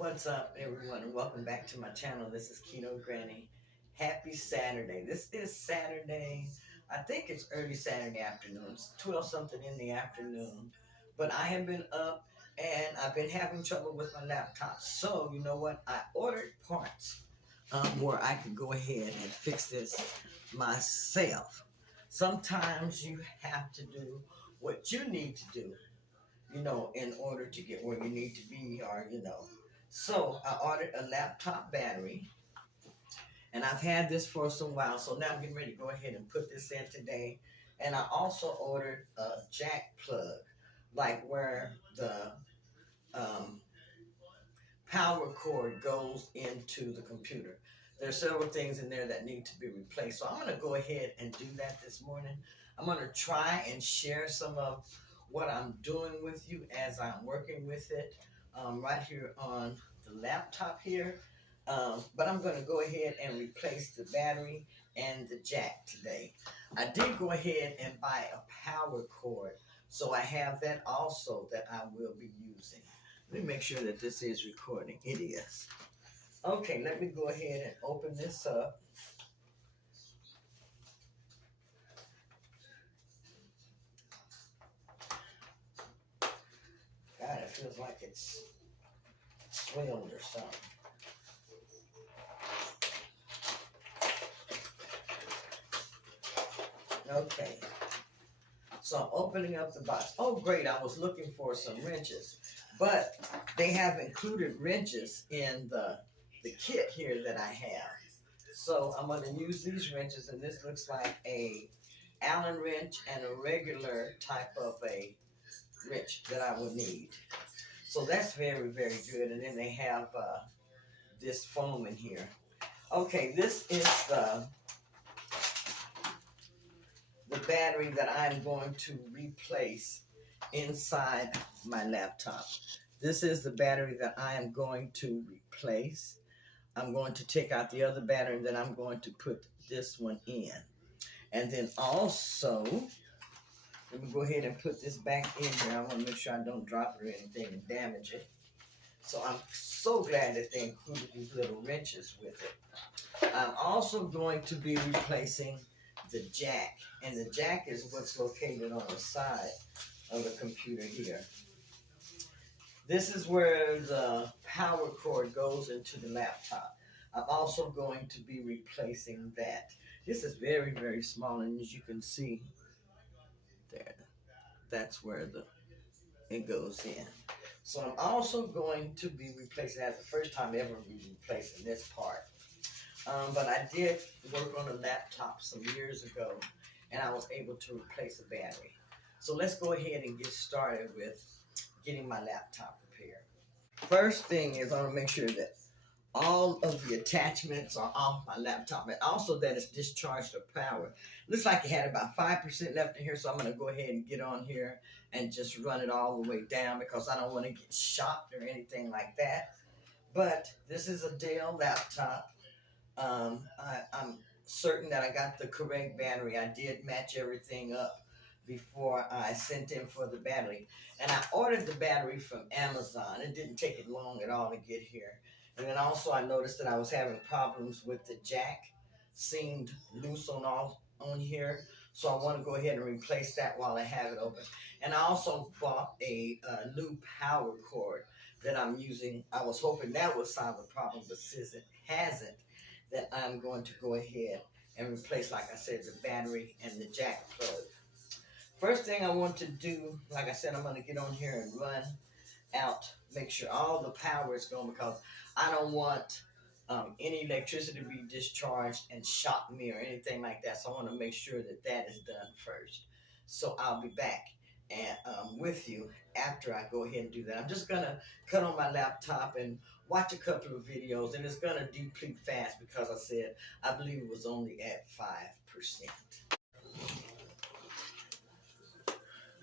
What's up, everyone, and welcome back to my channel. This is Keto Granny. Happy Saturday. This is Saturday. I think it's early Saturday afternoon. It's 12 something in the afternoon. But I have been up and I've been having trouble with my laptop. So, you know what? I ordered parts where I could go ahead and fix this myself. Sometimes you have to do what you need to do, in order to get where you need to be, or. So I ordered a laptop battery, and I've had this for some while. So now I'm getting ready to go ahead and put this in today. And I also ordered a jack plug, like where the um, power cord goes into the computer. There are several things in there that need to be replaced. So I'm going to go ahead and do that this morning. I'm going to try and share some of what I'm doing with you as I'm working with it right here on the laptop here. But I'm going to go ahead and replace the battery and the jack today. I did go ahead and buy a power cord, so I have that also that I will be using. Let me make sure that this is recording. It is. Okay, let me go ahead and open this up. God, it feels like it's swelled or something. Okay, so I'm opening up the box. Oh, great, I was looking for some wrenches, but they have included wrenches in the kit here that I have. So I'm going to use these wrenches, and this looks like a Allen wrench and a regular type of a wrench that I would need. So that's very, very good. And then they have this foam in here. Okay, this is the battery that I'm going to replace inside my laptop. This is the battery that I am going to replace. I'm going to take out the other battery, and then I'm going to put this one in. And then also, let me go ahead and put this back in here. I want to make sure I don't drop it or anything and damage it. So I'm so glad that they included these little wrenches with it. I'm also going to be replacing the jack. And the jack is what's located on the side of the computer here. This is where the power cord goes into the laptop. I'm also going to be replacing that. This is very, very small, and as you can see there, that's where it goes in. So I'm also going to be replacing, that's the first time ever replacing this part. But I did work on a laptop some years ago, and I was able to replace a battery. So let's go ahead and get started with getting my laptop repaired. First thing is I want to make sure that all of the attachments are off my laptop, and also that it's discharged of power. Looks like it had about 5% left in here, so I'm going to go ahead and get on here and just run it all the way down because I don't want to get shocked or anything like that. But this is a Dell laptop. I'm certain that I got the correct battery. I did match everything up before I sent in for the battery. And I ordered the battery from Amazon. It didn't take it long at all to get here. And then also I noticed that I was having problems with the jack. Seemed loose on here. So I want to go ahead and replace that while I have it open. And I also bought a new power cord that I'm using. I was hoping that would solve the problem, but since it hasn't, that I'm going to go ahead and replace, like I said, the battery and the jack plug. First thing I want to do, like I said, I'm going to get on here and run out, make sure all the power is going, because I don't want any electricity to be discharged and shock me or anything like that. So I want to make sure that that is done first. So I'll be back and with you after I go ahead and do that. I'm just going to cut on my laptop and watch a couple of videos, and it's going to deplete fast because I believe it was only at 5%.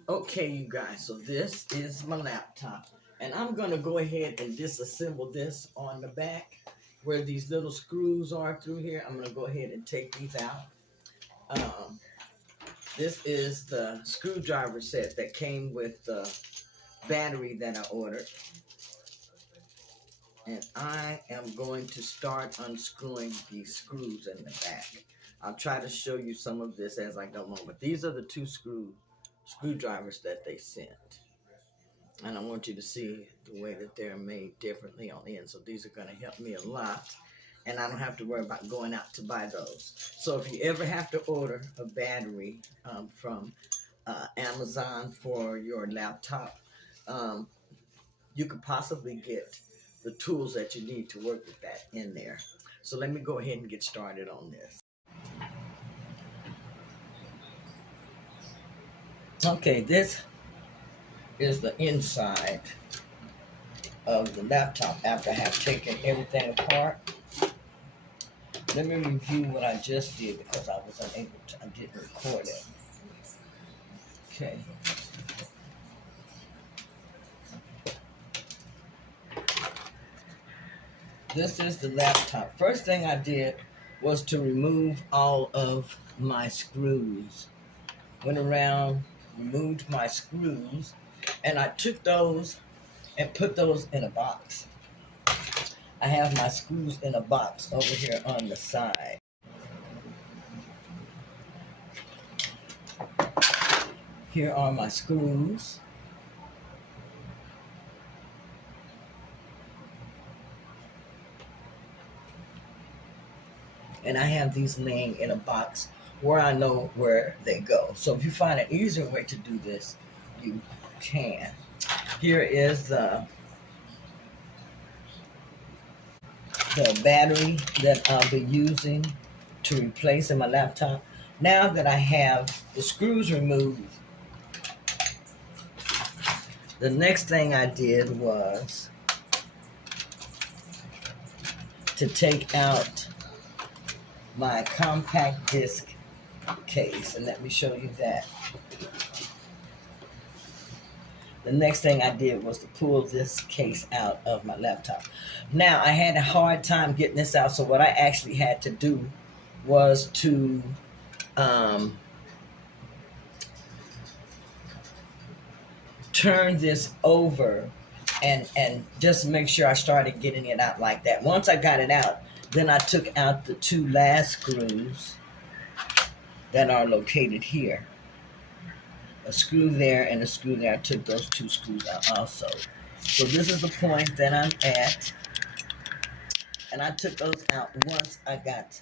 Okay, you guys, so this is my laptop, and I'm going to go ahead and disassemble this on the back where these little screws are through here. I'm going to go ahead and take these out. This is the screwdriver set that came with the battery that I ordered. And I am going to start unscrewing these screws in the back. I'll try to show you some of this as I go along, but these are the two screwdrivers that they sent. And I want you to see the way that they're made differently on the end. So these are going to help me a lot. And I don't have to worry about going out to buy those. So if you ever have to order a battery from Amazon for your laptop, you could possibly get the tools that you need to work with that in there. So let me go ahead and get started on this. Okay, this is the inside of the laptop after I have taken everything apart. Let me review what I just did because I was unable to, I didn't record it. Okay. This is the laptop. First thing I did was to remove all of my screws. Went around, removed my screws, and I took those and put those in a box. I have my screws in a box over here on the side. Here are my screws. And I have these laying in a box where I know where they go. So if you find an easier way to do this, you can. Here is the battery that I'll be using to replace in my laptop. Now that I have the screws removed, the next thing I did was to take out my compact disc case, and let me show you that. The next thing I did was to pull this case out of my laptop. Now, I had a hard time getting this out, so what I actually had to do was to turn this over and just make sure I started getting it out like that. Once I got it out, then I took out the two last screws that are located here. A screw there and a screw there. I took those two screws out also. So this is the point that I'm at. And I took those out once I got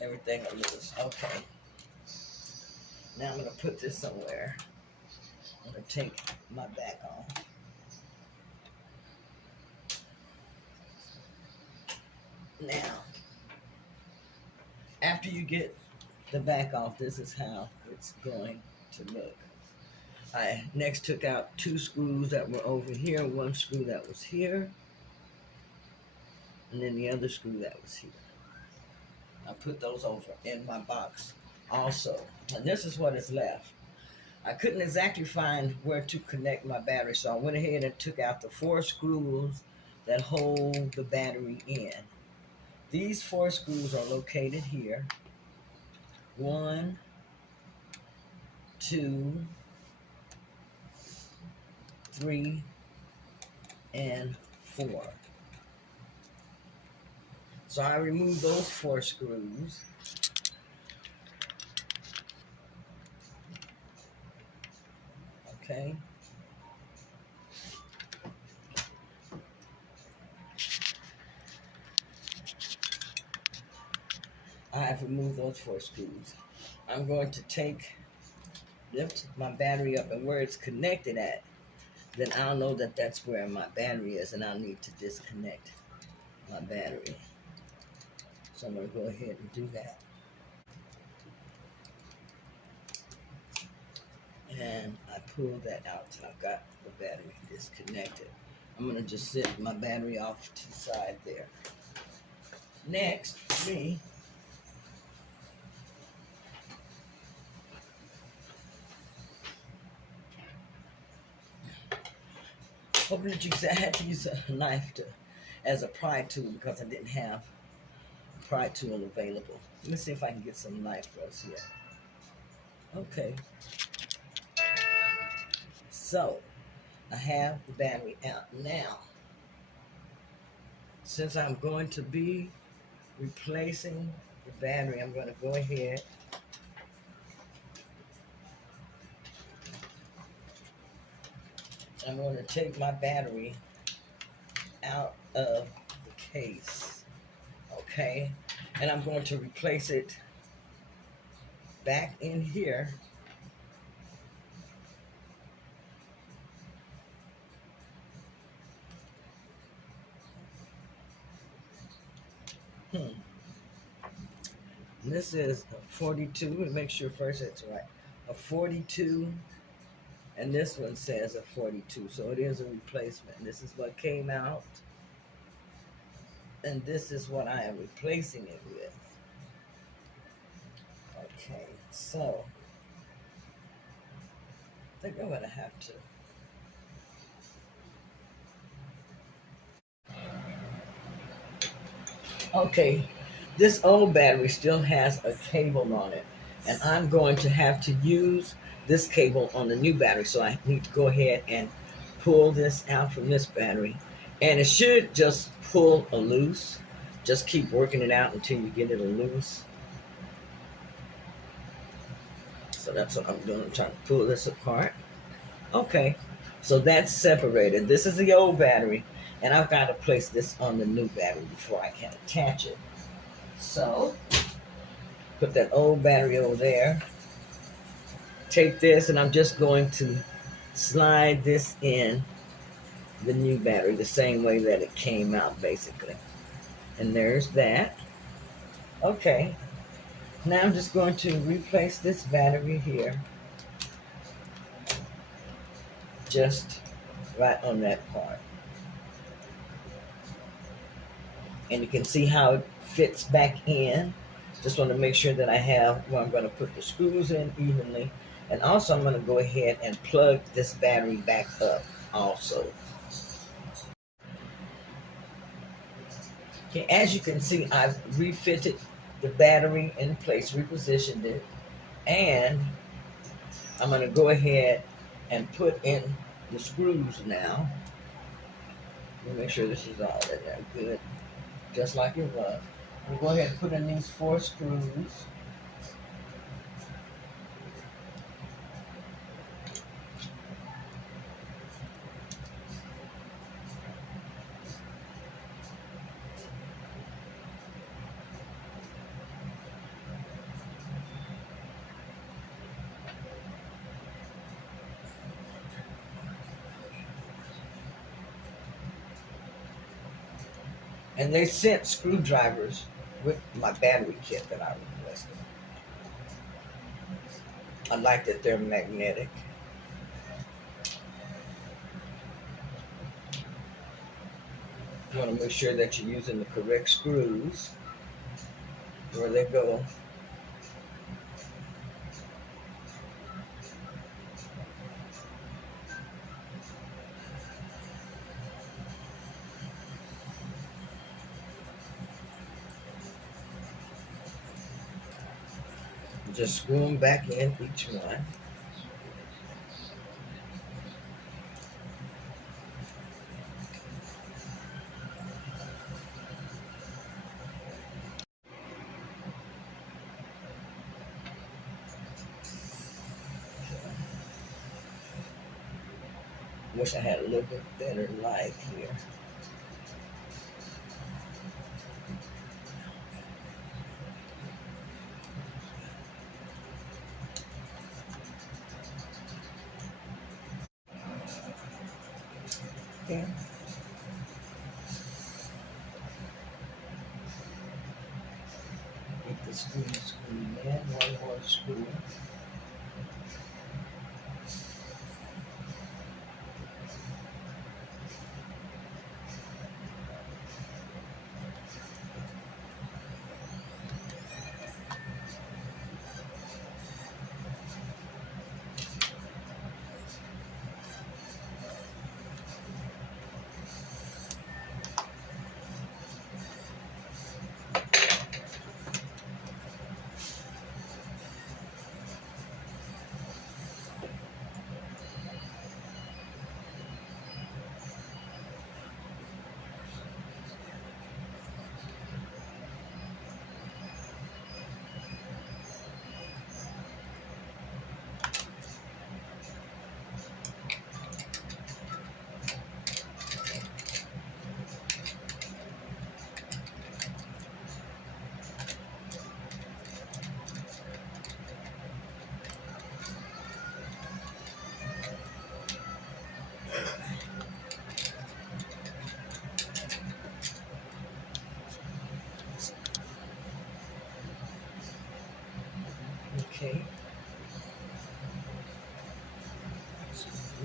everything loose. Okay. Now I'm going to put this somewhere. I'm going to take my back off. Now, after you get the back off, this is how it's going to look. I next took out two screws that were over here, one screw that was here, and then the other screw that was here. I put those over in my box also. And this is what is left. I couldn't exactly find where to connect my battery, so I went ahead and took out the 4 screws that hold the battery in. These 4 screws are located here. 1, 2, 3, and 4. So I removed those 4 screws. Okay. I have removed those 4 screws. I'm going to lift my battery up, and where it's connected at, then I'll know that that's where my battery is, and I'll need to disconnect my battery. So I'm going to go ahead and do that. And I pulled that out till I've got the battery disconnected. I'm going to just set my battery off to the side there. Next, for me, hoping that you can see, I had to use a knife as a pry tool because I didn't have a pry tool available. Let me see if I can get some knife for us here. Okay. So I have the battery out now. Since I'm going to be replacing the battery, I'm going to go ahead I'm going to take my battery out of the case, okay? And I'm going to replace it back in here. This is a 42. Let me make sure first it's right. A 42, and this one says a 42. So it is a replacement. This is what came out, and this is what I am replacing it with. Okay, so I think I'm going to have to. Okay, this old battery still has a cable on it, and I'm going to have to use this cable on the new battery. So I need to go ahead and pull this out from this battery, and it should just pull a loose. Just keep working it out until you get it a loose. So that's what I'm doing. I'm trying to pull this apart. Okay, so that's separated. This is the old battery, and I've got to place this on the new battery before I can attach it. So, put that old battery over there. Take this, and I'm just going to slide this in the new battery the same way that it came out, basically. And there's that. Okay. Now I'm just going to replace this battery here. Just right on that part. And you can see how it fits back in. Just want to make sure that I have where I'm going to put the screws in evenly. And also I'm going to go ahead and plug this battery back up also. Okay, as you can see, I've refitted the battery in place, repositioned it, and I'm going to go ahead and put in the screws now. Let me make sure this is all in there good, just like it was. We'll go ahead and put in these 4 screws. And they sent screwdrivers with my battery kit that I requested. I like that they're magnetic. You want to make sure that you're using the correct screws where they go. Just screw them back in each one. Wish I had a little bit better light here. Okay. Get the screw in, one more screw.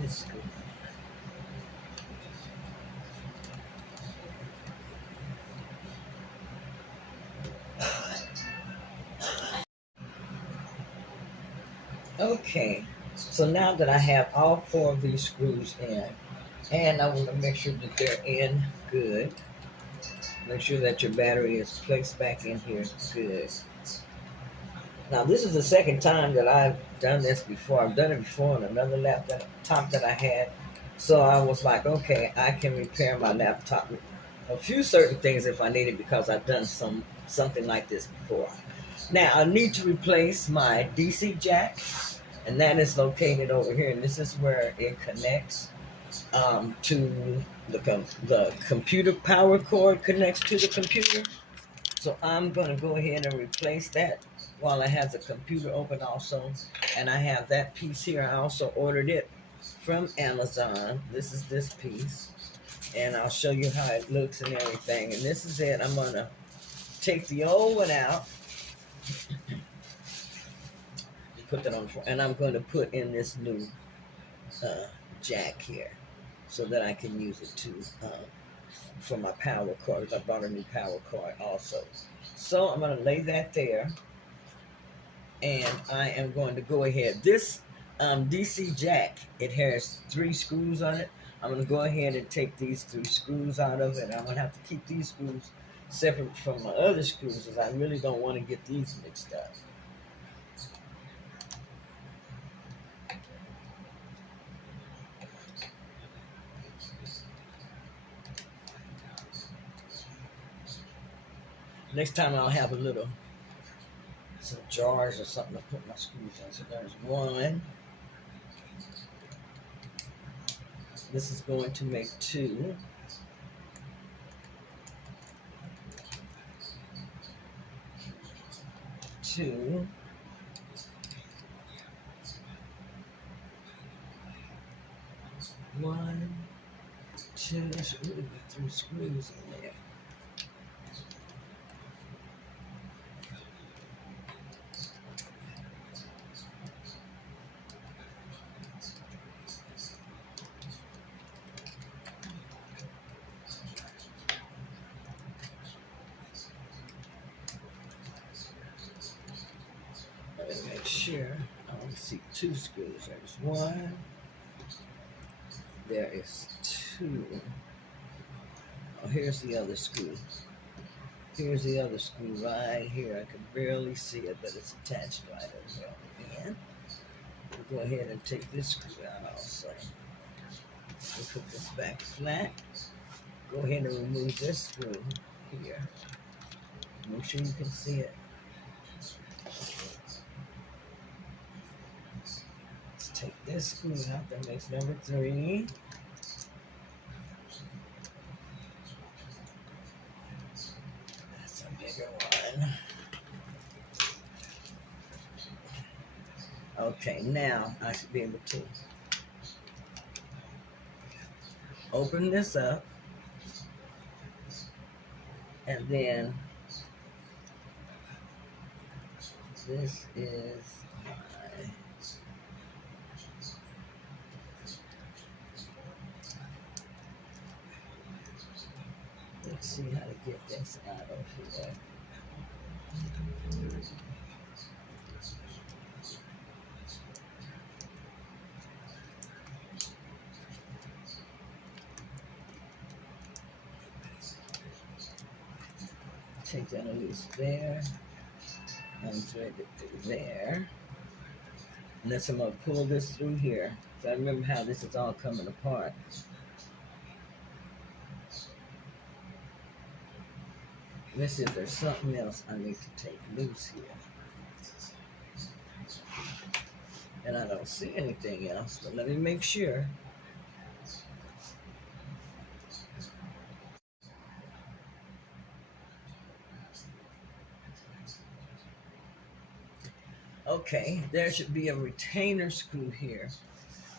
this screw. Okay, so now that I have all four of these screws in, and I want to make sure that they're in good. Make sure that your battery is placed back in here good. Now this is the second time that I've done this before. I've done it before on another laptop that I had. So I was like, okay, I can repair my laptop. A few certain things if I need it because I've done something like this before. Now I need to replace my DC jack, and that is located over here. And this is where it connects to the computer power cord connects to the computer. So I'm going to go ahead and replace that while I have the computer open also. And I have that piece here. I also ordered it from Amazon. This is this piece. And I'll show you how it looks and everything. And this is it. I'm going to take the old one out. Put that on. And I'm going to put in this new jack here so that I can use it to for my power cord. I bought a new power cord also. So I'm going to lay that there. And I am going to go ahead. This DC jack, it has 3 screws on it. I'm going to go ahead and take these 3 screws out of it. I'm going to have to keep these screws separate from my other screws because I really don't want to get these mixed up. Next time I'll have some jars or something to put my screws in. So there's 1. This is going to make 2. 2. 1, 2. There should really be 3 screws in there. Make sure I only see 2 screws. There's 1. There is 2. Oh, here's the other screw. Here's the other screw right here. I can barely see it, but it's attached right over there. We'll go ahead and take this screw out also. We'll put this back flat. Go ahead and remove this screw here. Make sure you can see it. Take this screw out, that makes number 3. That's a bigger one. Okay, now I should be able to open this up, and then this is my let's see how to get this out of here. Take that loose there, and thread it through there. And then I'm going to pull this through here. So I remember how this is all coming apart. Let's see if there's something else I need to take loose here. And I don't see anything else, but let me make sure. Okay, there should be a retainer screw here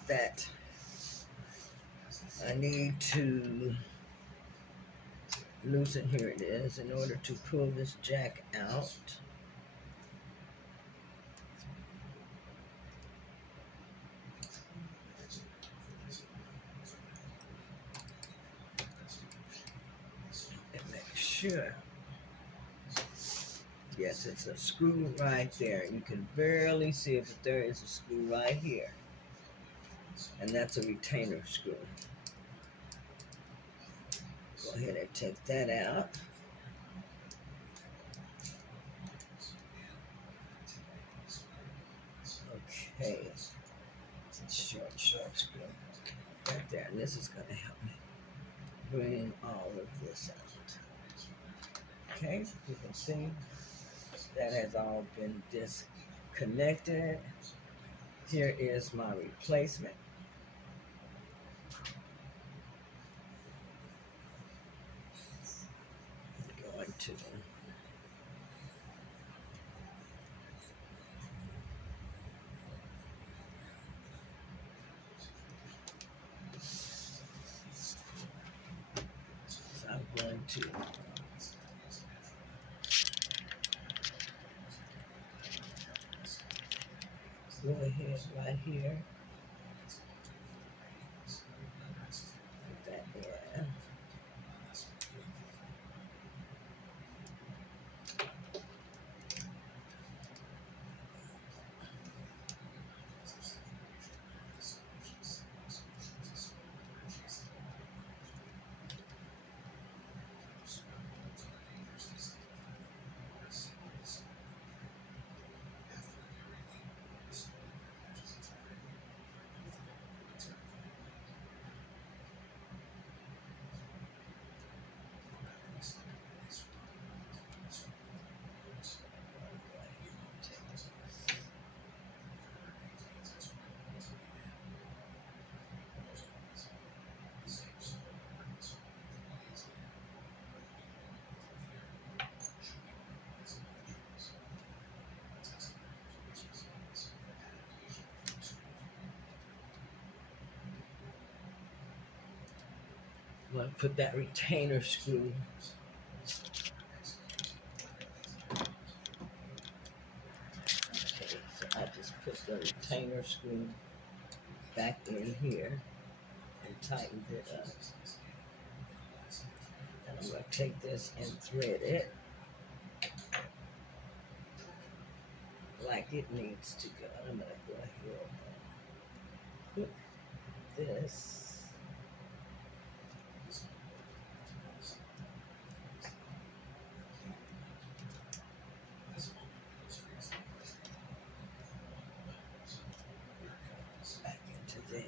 that I need to loosen. Here it is, in order to pull this jack out. sure. Yes, it's a screw right there. You can barely see it, but there is a screw right here. And that's a retainer screw. Go ahead and take that out. Okay. It's a short screw. Right there. And this is going to help me bring all of this out. Okay, you can see that has all been disconnected. Here is my replacement. I'm going to go ahead right here. Put that in. I'm going to put that retainer screw so I just put the retainer screw back in here and tightened it up. And I'm going to take this and thread it like it needs to go. I'm going to go ahead and put this back into there.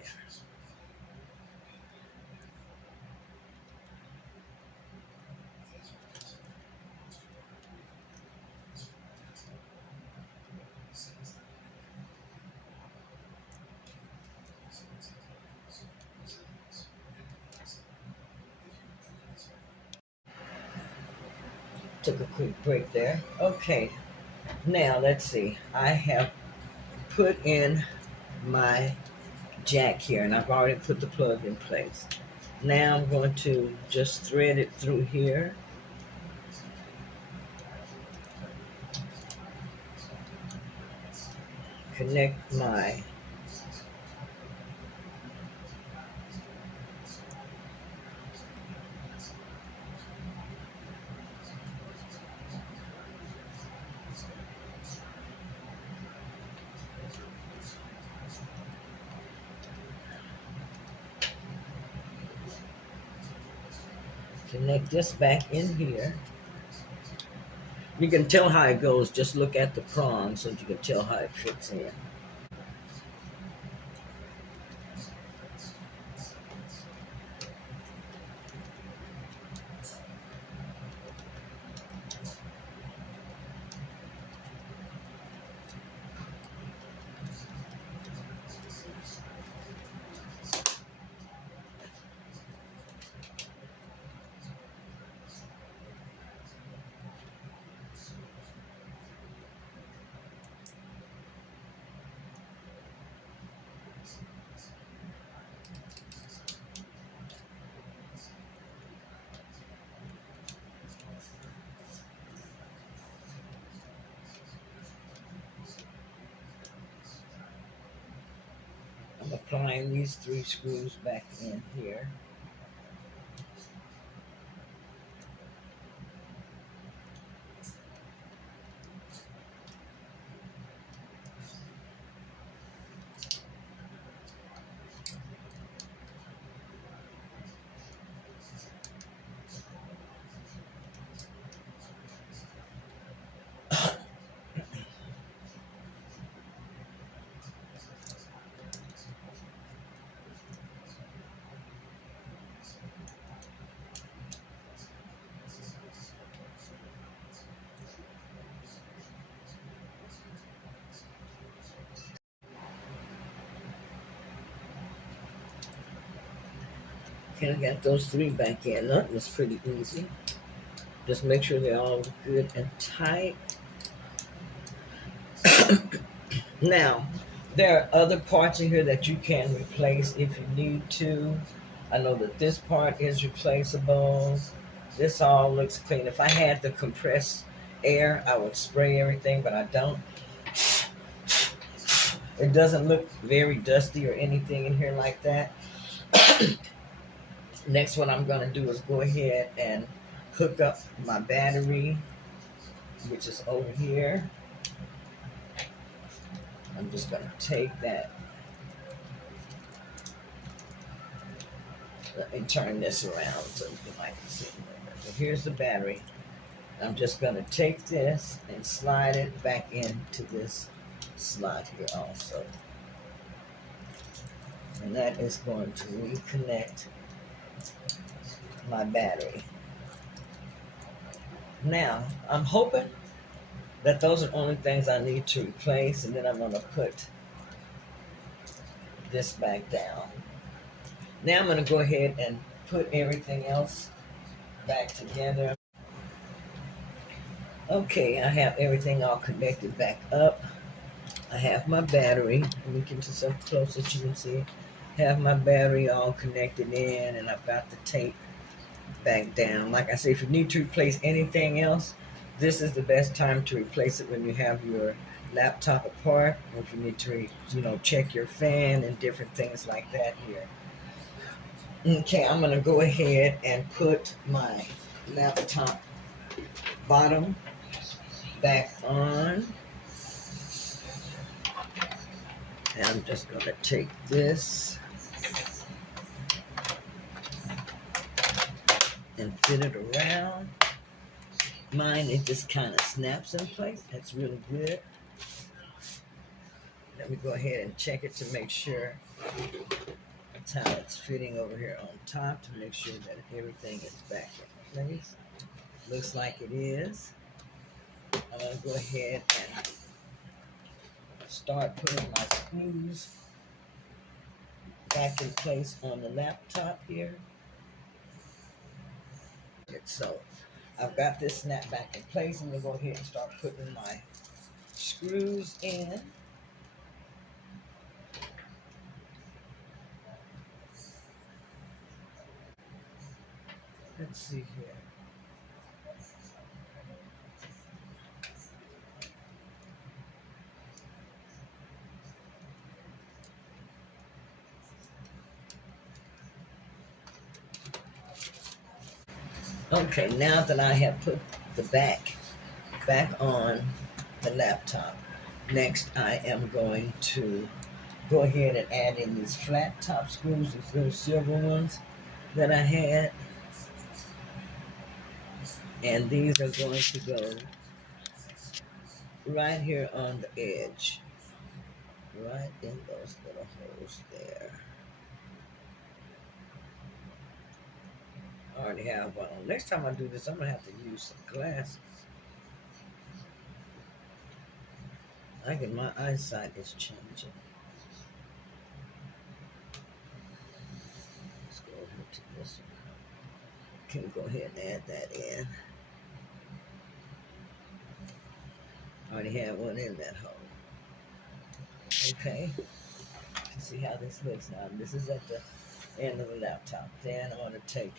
Took a quick break there. Okay, now let's see. I have put in my jack here and I've already put the plug in place. Now I'm going to just thread it through here. Connect my connect this back in here. You can tell how it goes. Just look at the prongs so you can tell how it fits in. I'm applying these 3 screws back in here. Okay, I got those 3 back in. That was pretty easy. Just make sure they're all good and tight. Now, there are other parts in here that you can replace if you need to. I know that this part is replaceable. This all looks clean. If I had the compressed air, I would spray everything, but I don't. It doesn't look very dusty or anything in here like that. Next, what I'm going to do is go ahead and hook up my battery, which is over here. I'm just going to take that. Let me turn this around so you can see it. So here's the battery. I'm just going to take this and slide it back into this slot here also. And that is going to reconnect my battery. Now, I'm hoping that those are the only things I need to replace, and then I'm going to put this back down. Now I'm going to go ahead and put everything else back together. Okay, I have everything all connected back up. I have my battery. Let me get this up close so you can see. Have my battery all connected in, and I've got the tape back down. Like I said, if you need to replace anything else, this is the best time to replace it when you have your laptop apart, or if you need to, check your fan and different things like that here. Okay, I'm going to go ahead and put my laptop bottom back on. And I'm just going to take this and fit it around. Mine, it just kind of snaps in place. That's really good. Let me go ahead and check it to make sure that's how it's fitting over here on top, to make sure that everything is back in place. Looks like it is. I'm going to go ahead and start putting my screws back in place on the laptop here. So I've got this snap back in place. I'm going to go ahead and start putting my screws in. Let's see here. Okay, now that I have put the back on the laptop, next I am going to go ahead and add in these flat top screws, these little silver ones that I had. And these are going to go right here on the edge, right in those little holes there. I already have one. Next time I do this, I'm going to have to use some glasses. My eyesight is changing. Let's go over to this one. Can go ahead and add that in. I already have one in that hole. Okay. You see how this looks now. This is at the end of the laptop. Then I'm going to take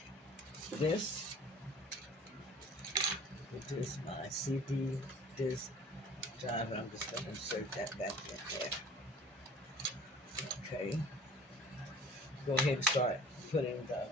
this, which is my CD disk drive, and I'm just going to insert that back in there. Okay. Go ahead and start putting the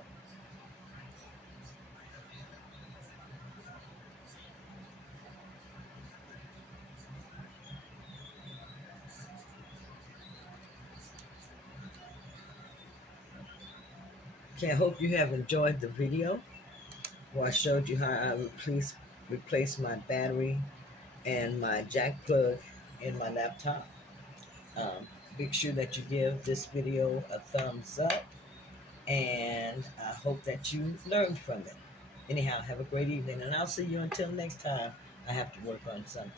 Okay, I hope you have enjoyed the video where I showed you how I replace my battery and my jack plug in my laptop. Make sure that you give this video a thumbs up, and I hope that you learned from it. Anyhow, have a great evening, and I'll see you until next time I have to work on something.